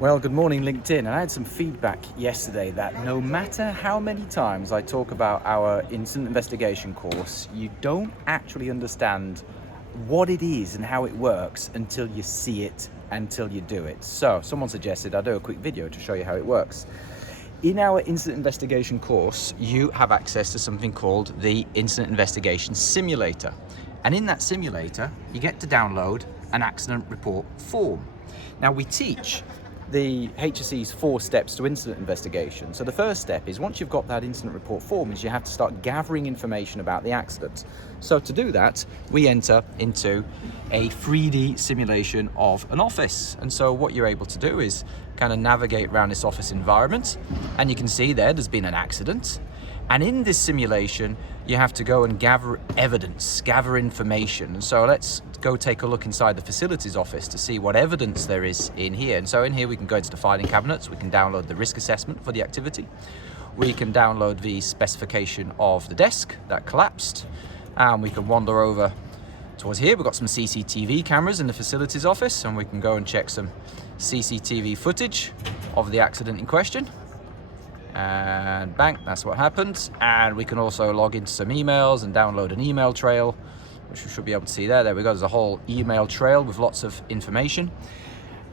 Well, good morning, LinkedIn. And I had some feedback yesterday that no matter how many times I talk about our incident investigation course, you don't actually understand what it is and how it works until you see it, until you do it. So someone suggested I do a quick video to show you how it works. In our incident investigation course, you have access to something called the Incident Investigation Simulator. And in that simulator, you get to download an accident report form. Now, we teach the HSE's 4 steps to incident investigation. So the first step is, once you've got that incident report form, is you have to start gathering information about the accident. So to do that, we enter into a 3D simulation of an office. And so what you're able to do is kind of navigate around this office environment, and you can see there's been an accident. And in this simulation, you have to go and gather evidence, gather information. And so let's go take a look inside the facilities office to see what evidence there is in here. And so in here, we can go into the filing cabinets. We can download the risk assessment for the activity. We can download the specification of the desk that collapsed. And we can wander over towards here. We've got some CCTV cameras in the facilities office, and we can go and check some CCTV footage of the accident in question. And bang, that's what happened. And we can also log into some emails and download an email trail, which we should be able to see there. There we go, there's a whole email trail with lots of information.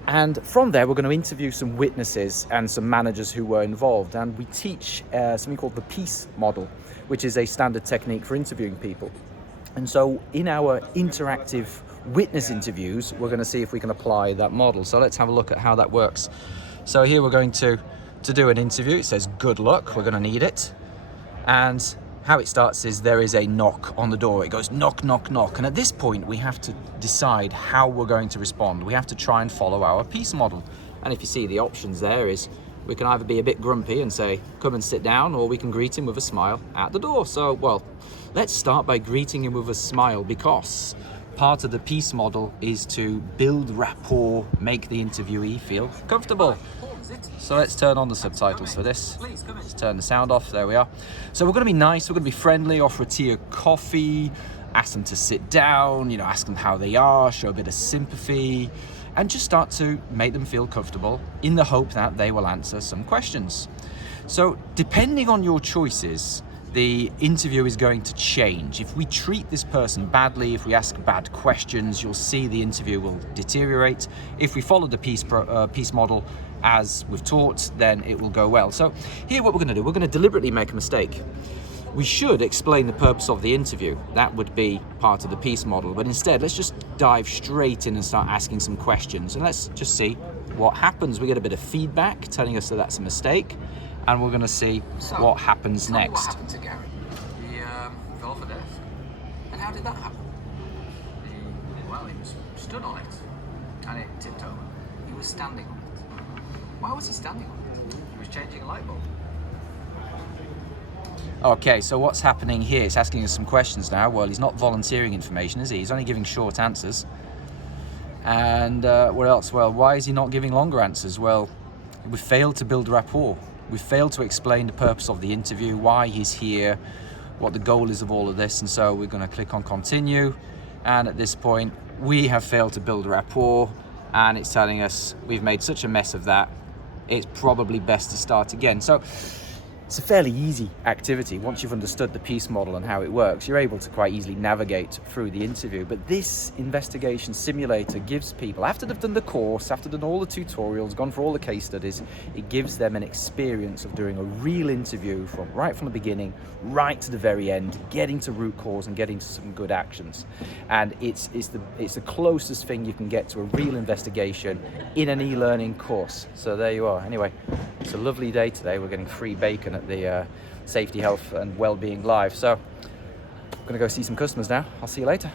And from there, we're going to interview some witnesses and some managers who were involved. And we teach something called the PEACE model, which is a standard technique for interviewing people. And so in our interactive witness interviews, we're going to see if we can apply that model. So let's have a look at how that works. So here we're going to do an interview. It says good luck, we're going to need it. And how it starts is there is a knock on the door. It goes knock, knock, knock. And at this point, we have to decide how we're going to respond. We have to try and follow our PEACE model. And if you see the options there is, we can either be a bit grumpy and say, come and sit down, or we can greet him with a smile at the door. So, well, let's start by greeting him with a smile, because part of the PEACE model is to build rapport, make the interviewee feel comfortable. So let's turn on the subtitles for this. Let's turn the sound off, there we are. So we're gonna be nice, we're gonna be friendly, offer a tea or coffee, ask them to sit down, ask them how they are, show a bit of sympathy, and just start to make them feel comfortable in the hope that they will answer some questions. So depending on your choices, the interview is going to change. If we treat this person badly, if we ask bad questions, you'll see the interview will deteriorate. If we follow the PEACE model as we've taught, then it will go well. So here what we're going to do, we're going to deliberately make a mistake. We should explain the purpose of the interview. That would be part of the PEACE model. But instead, let's just dive straight in and start asking some questions. And let's just see what happens. We get a bit of feedback telling us that that's a mistake. And we're going to see what happens next. What happened to Gary? He fell off a desk. And how did that happen? He was stood on it, and it tipped over. He was standing on it. Why was he standing on it? He was changing a light bulb. Okay, so what's happening here? It's asking us some questions now. Well, he's not volunteering information, is he? He's only giving short answers. And what else? Well, why is he not giving longer answers? Well, we failed to build rapport. We failed to explain the purpose of the interview, why he's here, what the goal is of all of this. And so we're going to click on continue. And at this point, we have failed to build rapport. And it's telling us we've made such a mess of that, it's probably best to start again. So it's a fairly easy activity. Once you've understood the PEACE model and how it works, you're able to quite easily navigate through the interview. But this investigation simulator gives people, after they've done the course, after they've done all the tutorials, gone through all the case studies, it gives them an experience of doing a real interview right from the beginning, right to the very end, getting to root cause and getting to some good actions. And it's the closest thing you can get to a real investigation in an e-learning course. So there you are. Anyway, it's a lovely day today. We're getting free bacon at the Safety, Health and Wellbeing Live. So I'm going to go see some customers now. I'll see you later.